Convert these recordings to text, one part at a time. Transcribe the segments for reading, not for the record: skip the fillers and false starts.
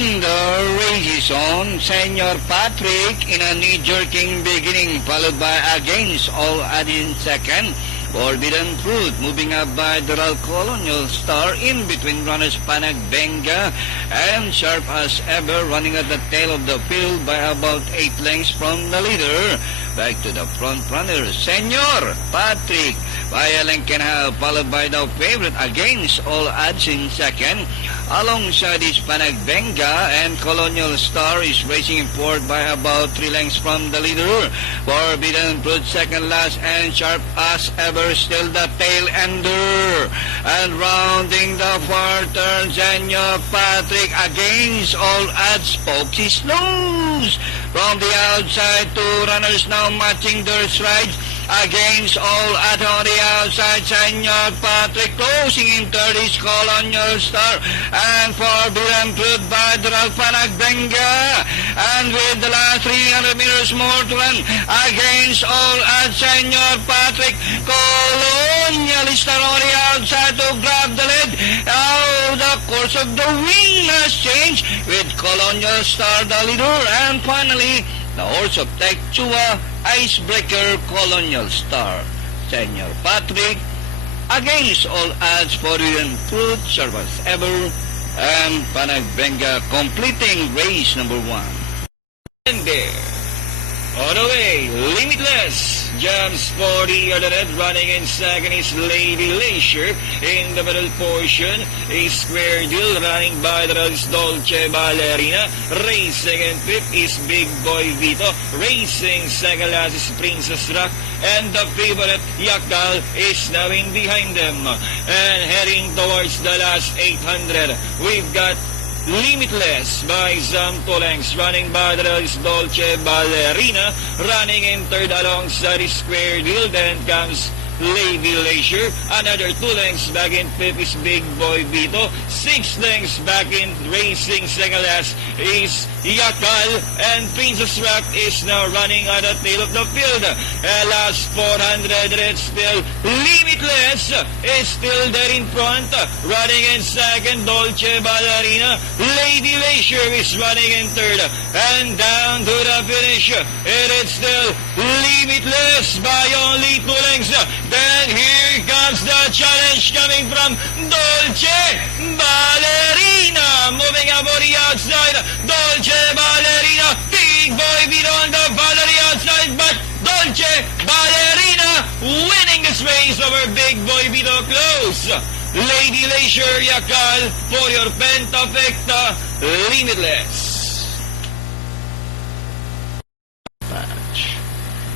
And the race is on. Senior Patrick in a knee-jerking beginning, followed by Against All in second. Forbidden Fruit moving up by Doral Colonial Star in between runners Panag Benga and Sharp as Ever running at the tail of the field by about 8 lengths from the leader. Back to the front runner, Senor Patrick by a length and a half, followed by the favorite Against All Odds in second. Alongside is Panag Benga, and Colonial Star is racing forward by about 3 lengths from the leader. Forbidden Fruit second last, and Sharp as Ever still the tail ender. And rounding the far turn, Senor Patrick Against All Odds pokes his nose. From the outside, 2 runners now matching their strides. Against All Odds on the outside, Senor Patrick closing in third is Colonial Star, and Forbidden Fruit by Doral Panag Benga. And with the last 300 meters more to run, Against All Odds, Senor Patrick, Colonial Star on the outside to grab the lead. Now the course of the win has changed, with Colonial Star the leader, and finally the horse of Tekchua, Icebreaker, Colonial Star, Senor Patrick, Against All Odds, Forbidden Fruit, Sharp as Ever, and Panag Benga completing race number 1. And there, on the way, Limitless, jumps 40 on the red, running in second is Lady Leisure. In the middle portion is Square Deal, running by the Rolls Dolce Ballerina. Racing in fifth is Big Boy Vito. Racing second last is Princess Rock. And the favorite, Yakal, is now in behind them. And heading towards the last 800, we've got Limitless by SUM14, running by the Dolce Ballerina, running in third alongside Square Deal. Then comes Lady Leisure. Another 2 lengths back in fifth is Big Boy Vito. 6 lengths back in racing second last is Yakal, and Princess Rock is now running at the tail of the field. Last 400, it's still Limitless is still there in front, running in second, Dolce Ballerina. Lady Leisure is running in third, and down to the finish, it is still Limitless by only 2 lengths. Then here comes the challenge coming from Dolce Ballerina, moving up on the outside. Dolce Ballerina, Big Boy Vito on the Valerie outside, but Dolce Ballerina winning this race over Big Boy Vito close. Lady Leisure, Yakal for your Pentafecta Limitless.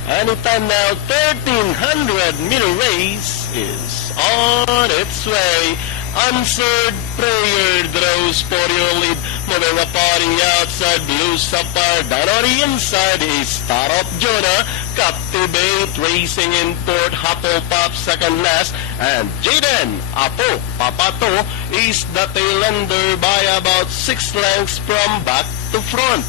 Anytime now, 1,300-meter race is on its way. Answered Prayer draws for your lead. Moving up on the outside, Blue Sapphire. Down on the inside is Star of Jonah. Captivate racing in fourth. Hufflepuff second last. And Jaden Apo Papato is the tail ender by about 6 lengths from back to front.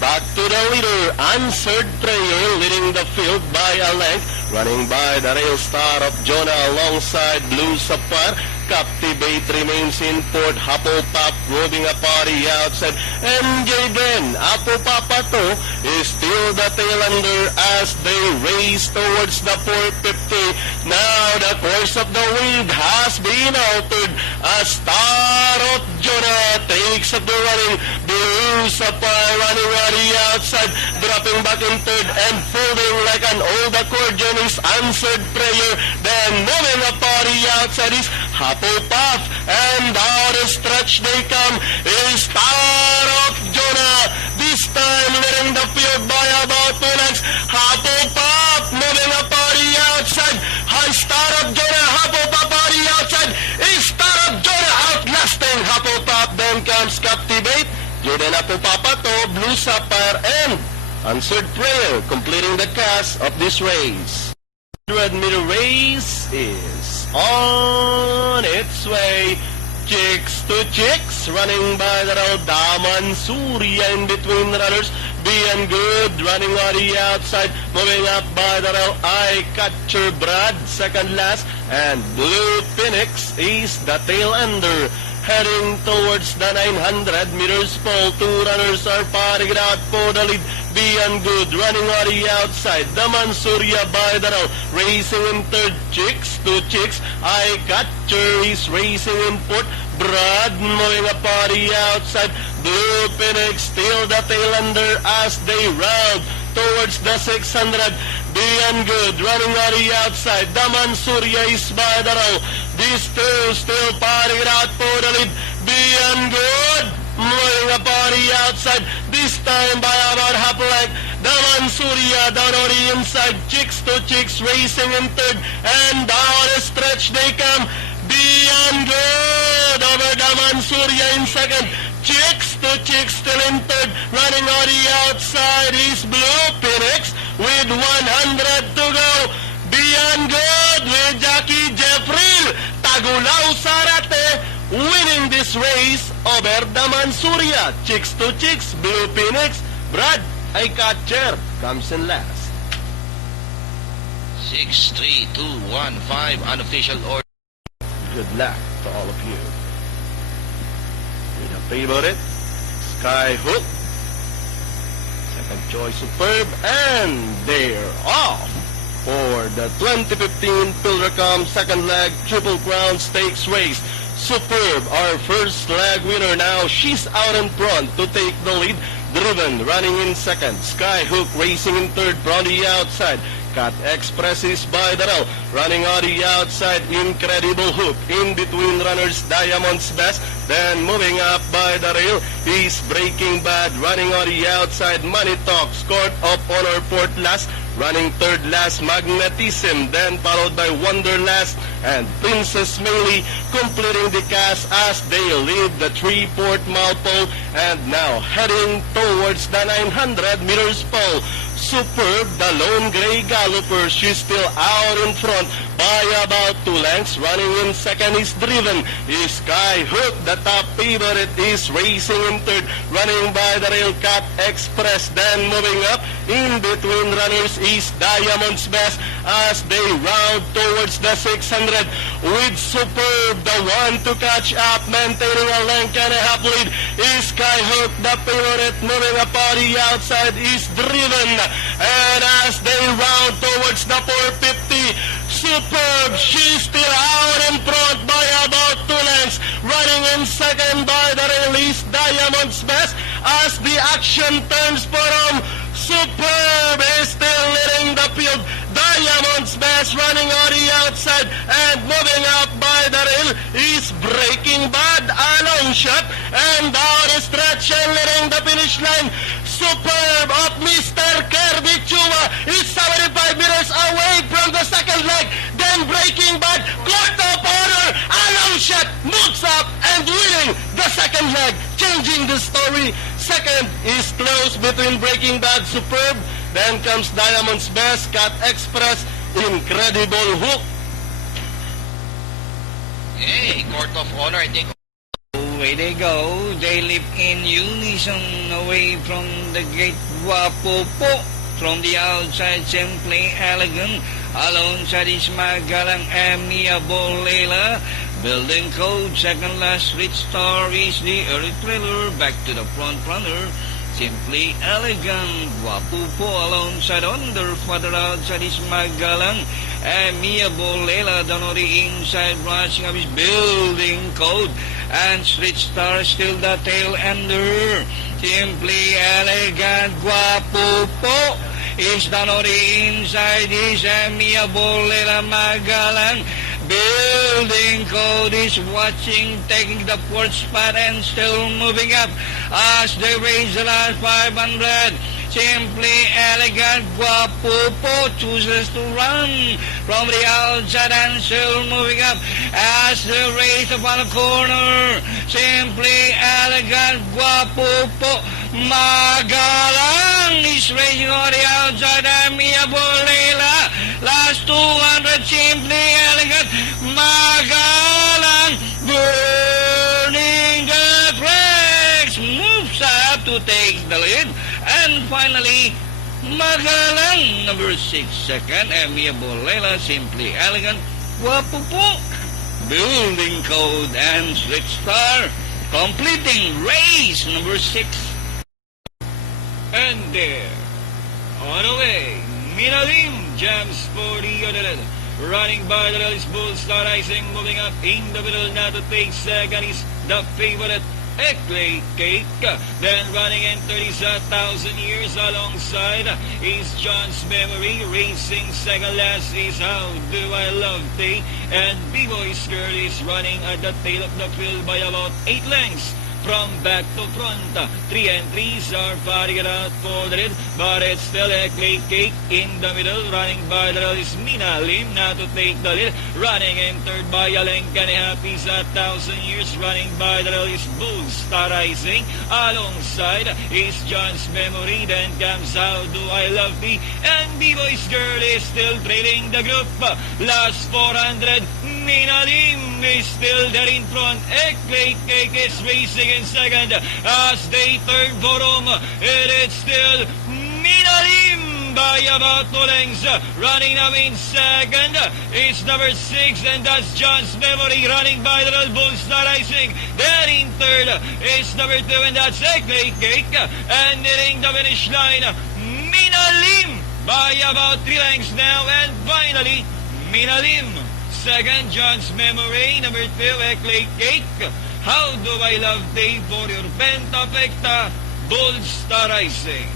Back to the leader, Answered Prayer, leading the field by a length, running by the Rail Star of Jonah alongside Blue Sapphire. Captivate remains in fourth. Hufflepuff moving up on the outside, and Jaden Apo Papato is still the tail under as they race towards the 450. Now the course of the wind has been altered as Star of Jonah takes up the running. Blue Sapphire running on the outside, dropping back in third and folding like an old accordion is Answered Prayer. Then moving up on the outside is Hufflepuff, and down the stretch they come is Star of Jonah. This time leading the field by about 2 lengths. Hufflepuff moving up on the outside. Star of Jonah, Hufflepuff on the outside. Is Star of Jonah outlasting Hufflepuff. Then comes Captivate, Jaden Apo Papato, Blue Sapphire, and Answered Prayer completing the cast of this race. 100-meter race is on its way. Chicks to Chicks, running by the road. Daman Surya in between runners. Being Good, running on the outside. Moving up by the road. Eye Catcher Brad, second last. And Blue Phoenix is the tail ender. heading towards the 900 meters pole. Two runners are parting it out for the lead. Beyond Good running on the outside. The Mansuria by the row. Racing in third. Chicks to Chicks. I Catcher is racing in fourth. Brad moving up on the outside. Blue Phoenix still the tail under as they round towards the 600. Beyond Good running on the outside. The Mansuria is by the row. These two still parting it out for the lead. Beyond Good moving up on the outside. This time by about half a length. The Mansuria down on the inside. Chicks to Chicks racing in third. And down the stretch they come. Beyond Good over the Mansuria in second. Chicks to Chicks still in third. Running on the outside is Blue Phoenix with 100 to go. Beyond Good with Jackie Jeffrey. Tagulaw Sarate winning this race over the Mansuria. Chicks to Chicks, Blue Phoenix, Brad Catcher comes in last. 6, 3, 2, 1, 5, unofficial order. Good luck to all of you. With a favorite, Skyhook. Second choice, Superb. And they're off for the 2015 Pilracom second leg Triple Crown Stakes race. Superb, our first leg winner now. She's out in front to take the lead. Driven, running in second. Skyhook racing in third from the outside. Cat Express is by the row. Running on the outside, Incredible Hook. In between runners, Diamond's Best. Then moving up by the rail is Breaking Bad. Running on the outside, Money Talk. Scored up on our fourth last. Running third last, Magnetism. Then followed by Wonderlast and Princess Melee, completing the cast as they leave the 3/4 mile pole and now heading towards the 900 meters pole. Superb, the lone gray galloper. She's still out in front by about 2 lengths. Running in second is Driven. Is Skyhook. The top favorite is racing in third. Running by the rail, Cat Express. Then moving up in between runners is Diamond's Best as they round towards the 600. With Superb, the one to catch up, maintaining a length and a half lead is Skyhook. The favorite moving up on the outside is Driven. And as they round towards the 450, Superb, she's still out in front by about 2 lengths. Running in second by the release, Diamond's Best. As the action turns for Superb is still leading the field. Diamond's Best running on the outside and moving up by the rail is Breaking Bad. A long shot and down the stretch and leading the finish line. Superb of Mr. Kirby Chua is 75 meters away from the second leg. Then Breaking Bad, court of honor, a long shot, moves up and winning the second leg, changing the story. Second is close between Breaking Bad, Superb. Then comes Diamond's Best, Cat Express, Incredible Hook. Hey, Court of Honor, I think. Away they go. They live in unison away from the gate. Guapo po. From the outside, Simply Elegant. Alongside is Magalang Amiable Layla. Building Code, second last, Rich Star is the early thriller. Back to the front runner. Simply Elegant. Guapo po alongside under. Father outside is Magalang Amiable Layla. Down on the inside, rushing up is Building Code. And Street Star still the tail ender. Simply Elegant, Guapo po is down on the inside is Amiable Layla. Magalang Building Code is watching, taking the fourth spot and still moving up as they raise the last 500. Simply Elegant, Guapo po chooses to run from the outside and still moving up as they race upon the corner. Simply Elegant, Guapo po. Magalang is racing on the outside. Amiable Layla, last 200. Simply Elegant, Magalang, burning the flags, moves up to take the lead. And finally, Magalang, number 6, second. Amiable Layla, Simply Elegant, Guapo po. Building Code, and Street Star, completing race number 6. And there, on the way, Minalim jams for the other. Running by the rail is Bull Star Rising, moving up in the middle now to take second is the favorite Eclay Cake. Then running in 30,000 years alongside is John's Memory. Racing second last is How Do I Love Thee. And B-Boy's Girl is running at the tail of the field by about 8 lengths. From back to front, 3 entries are fighting it out for the lead, but it's still Eclay Cake in the middle. Running by the rail is Mina Lim now to take the lead. Running in third by Alenkani Happy's 1,000 years. Running by the rail is Bull Star Rising. Alongside is John's Memory. Then comes How Do I Love Thee. And B-Boy's Girl is still trailing the group. Last 400, Mina Lim is still there in front. Eclay Cake is racing in second as they turn for home. It is still Mina Lim by about 2 lengths. Running now in second is number 6, and that's John's Memory. Running by the Bull Star Rising. Then in third is number 2, and that's Eclay Cake. And nearing the finish line, Mina Lim by about 3 lengths now. And finally, Mina Lim. Second, John's Memory. Number 2, Eclay Cake. How Do I Love Thee for your Pentafecta, Bull Star Rising.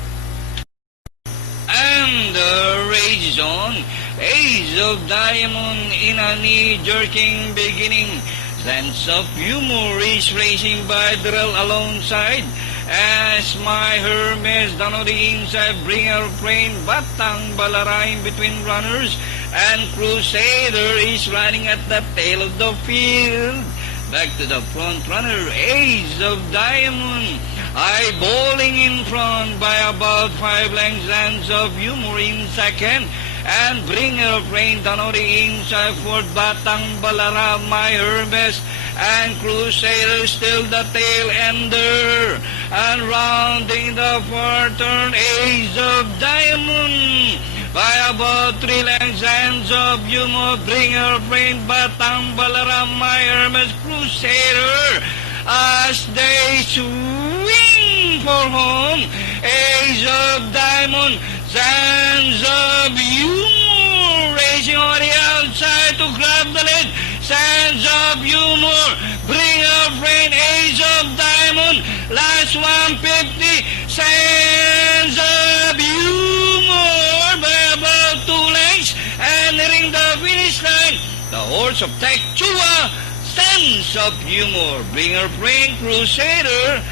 And the race is on. Ace of Diamond in a knee-jerking beginning. Sense of Humor is racing by the rail alongside. As My Hermes down on the inside, bring her plane, Batang Balara in between runners, and Crusader is running at the tail of the field. Back to the front runner, Ace of Diamond, eyeballing in front by about 5 lengths. Sense of Humor in second, and bring her plane down on the inside for Batang Balara, My Hermes, and Crusader still the tail ender. And rounding the far turn, Ace of Diamond by about 3 lengths. Sense of Humor, bring her plane, Batang Balara, My Hermes, Crusader as they swing for home. Ace of Diamond, Sense of Humor racing on the outside to grab the lead. Sense of Humor, bring her friend, Ace of Diamond, last 150. Sense of Humor by about 2 lengths, and nearing the finish line, the horse of Techua, Sense of Humor, bring her friend, Crusader,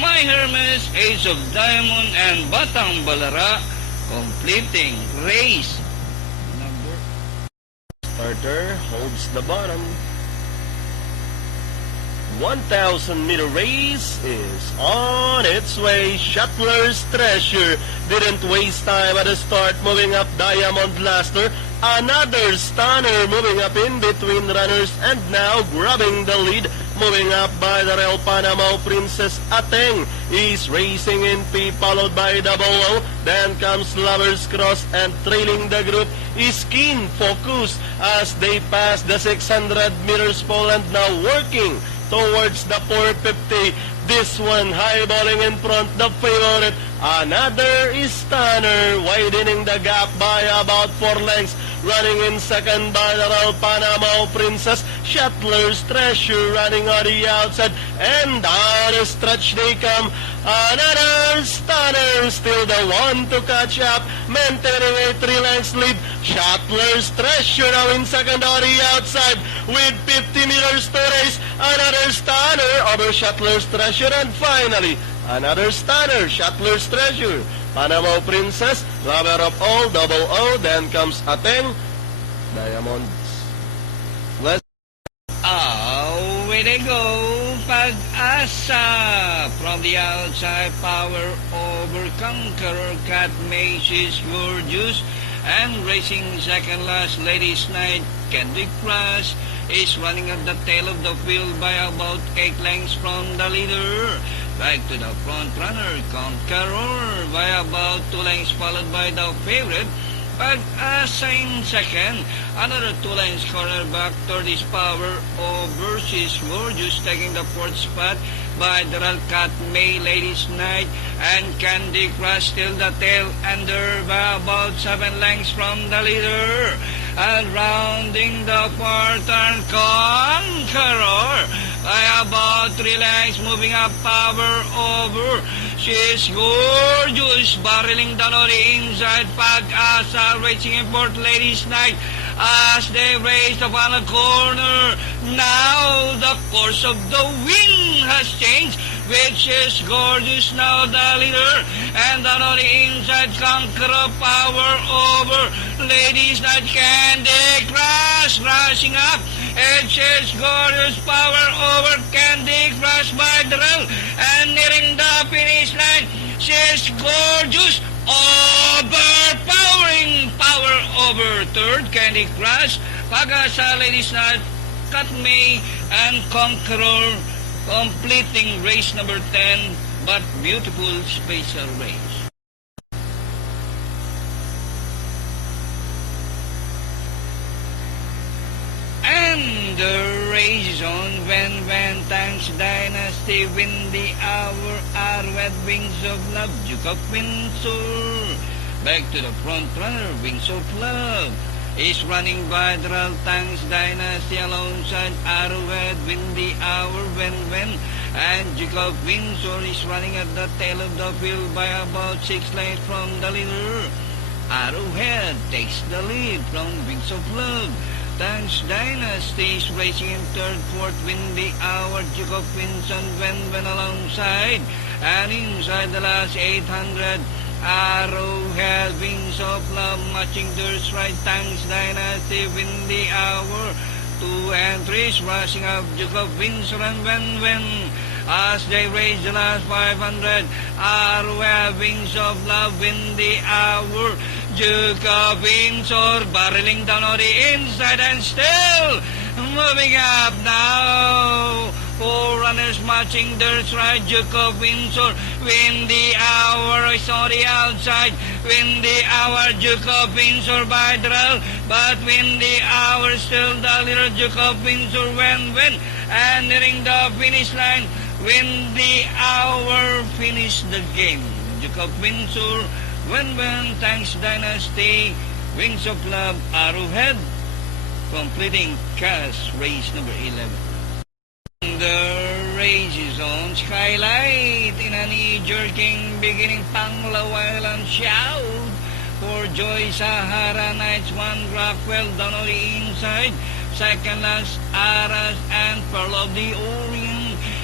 My Hermes, Ace of Diamond, and Batang Balara, completing race number. Starter holds the bottom. 1,000-meter race is on its way. Shuttler's Treasure didn't waste time at the start, moving up Diamond Laster. Another stunner moving up in between runners, and now grabbing the lead, moving up by the rail. Panama Princess Ateng is racing in P, followed by Double O. Then comes Lovers Cross, and trailing the group is Keen Focus as they pass the 600 meters pole, and now working towards the 450. This one highballing in front, the favorite. Another is Stunner, widening the gap by about 4 lengths. Running in second by the Royal Panama Princess. Shuttler's Treasure running on the outside. And down the stretch they come. Another Stunner, still the one to catch up, maintaining a 3 lengths lead. Shuttler's Treasure now in second on the outside with 50 meters to race. Another Stunner over Shuttler's Treasure, and finally another Stunner, Shuttler's Treasure. Panama Princess, lover of all, Double O, then comes Ateng, Diamonds. Let's Away they go, Pag-asa. From the outside, Power over Conqueror, Cat Macy's Gorgeous, and racing second last, Ladies Night, Candy Crush is running at the tail of the field by about 8 lengths from the leader. Back to the front runner, Conqueror by about 2 lengths, followed by the favorite, Pag-asa in second. Another 2 lines cornerback, third is Power over is Gorgeous, taking the 4th spot by Daryl Cat May, Ladies Night, and Candy Crush still the tail under by about 7 lengths from the leader. And rounding the 4th turn, Conqueror by about 3 lengths, moving up Power over. She's Gorgeous, barreling down on the inside. Pag-asa racing in 4th, Ladies Night, as they race the final corner. Now the course of the wind has changed, which is Gorgeous now the leader, and down on the inside, Conqueror, Power over, Ladies Night, Candy Crush rushing up. It is Gorgeous, Power over, Candy Crush by Darrell, and nearing the finish line, she's Gorgeous, overpowering Power over, third, Candy Crush, Pag-asa, Ladies Night, Cat May, and Conqueror, completing race number 10, but beautiful special race. And the race is on when Thanks Dynasty win the hour, Arrowhead, Wings of Love, Duke of Windsor. Back to the front runner, Wings of Love is running by Daryl Thanks Dynasty alongside Arrowhead, Win the Hour, when, and Jacob Windsor is running at the tail of the field by about 6 lengths from the leader. Arrowhead takes the lead from Wings of Love. Thanks Dynasty is racing in third, fourth, Win the Hour, Jacob Windsor, when alongside, and inside the last 800, Arrowhead, Wings of Love, matching their stride. Thanks Dynasty, Win the Hour, 2 and 3, rushing up Jacob Windsor and when, as they race the last 500, Arrowhead, Wings of Love, Win the Hour, Jacob Windsor barreling down on the inside and still moving up now. 4 runners matching their stride. Jacob Windsor, Win the Hour is on the outside. Win the Hour, Jacob Windsor by Darrell, but Win the Hour still the leader. Jacob Windsor when, and nearing the finish line. Win the Hour finish the game. Jacob Windsor when, Thanks Dynasty, Wings of Love, Arrowhead, completing Cash race number 11. The race is on. Skylight in a knee-jerking beginning. Panglao Island shout for Joy Sahara Nights. 1 Rockwell down on the inside. Second last Aras and Pearl of the Orient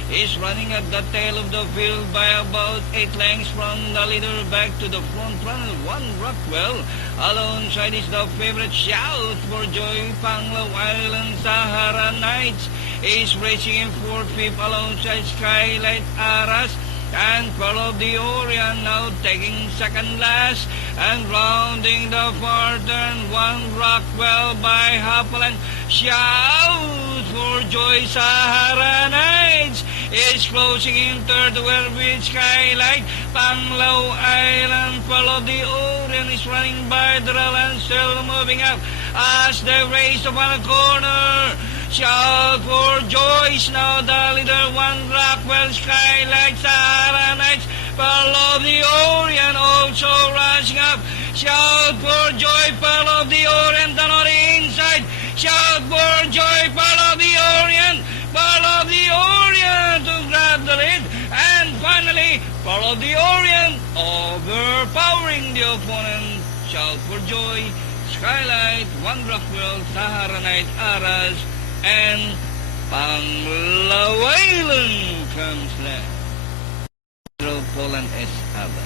is running at the tail of the field by about 8 lengths from the leader. Back to the front runner, 1 Rockwell. Alongside is the favorite shout for Joy. Panglao Island Sahara Nights is racing in 4th, 5th alongside Skylight, Aras, and Pearl of the Orient now taking second last, and rounding the far turn, 1 Rockwell by Happeland. Shout for Joy Sahara Nights is closing in third, where with Skylight. Panglao Island, Pearl of the Orient is running by Darrell and still moving up as they race the final corner. Shout for Joyce now the leader. 1 Rockwell, Skylight, Sahara Nights, Pearl of the Orient also rushing up. Shout for Joy, Pearl of the Orient down on the inside. Shout for Joy, Pearl of the Orient, Pearl of the Orient to grab the lead. And finally, Pearl of the Orient overpowering the opponent. Shout for Joy, Skylight, 1 Rockwell, Sahara Night, Aras, and Panglao Island comes last. Poland S. Abba.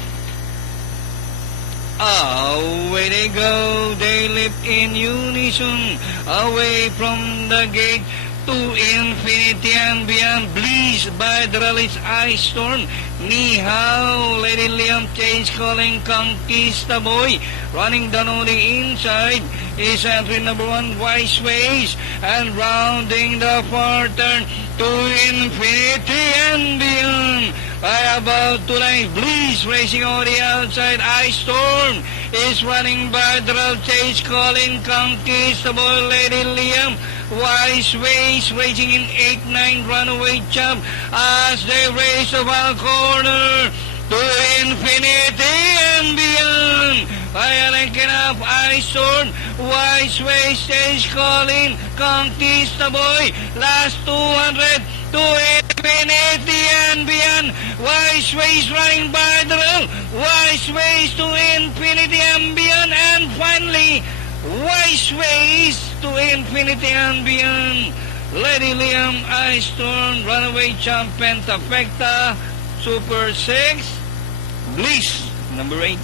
Away they go, they leap in unison, away from the gate to infinity and beyond, blazed by the rally's ice storm. Ni hao, Lady Liam Chase calling Conquista Boy, running down on the inside is entry number 1, Wise Ways, and rounding the far turn to infinity and beyond by about tonight. Bliss racing on the outside. Ice Storm is running by the road. Chase calling Conquistable. Lady Liam. Wise Ways racing in 8-9 runaway jump as they race the final corner to infinity and beyond. Payalankin up Ice Storm. Wise Ways Chase calling Conquistable. Last 200 to infinity and beyond. Wise Ways running by the road. Wise Ways to infinity and beyond. And finally, Wise Ways to infinity and beyond. Lady Liam, Ice Storm, Runaway Champ, Pentafecta, Super 6, Bliss, number 8.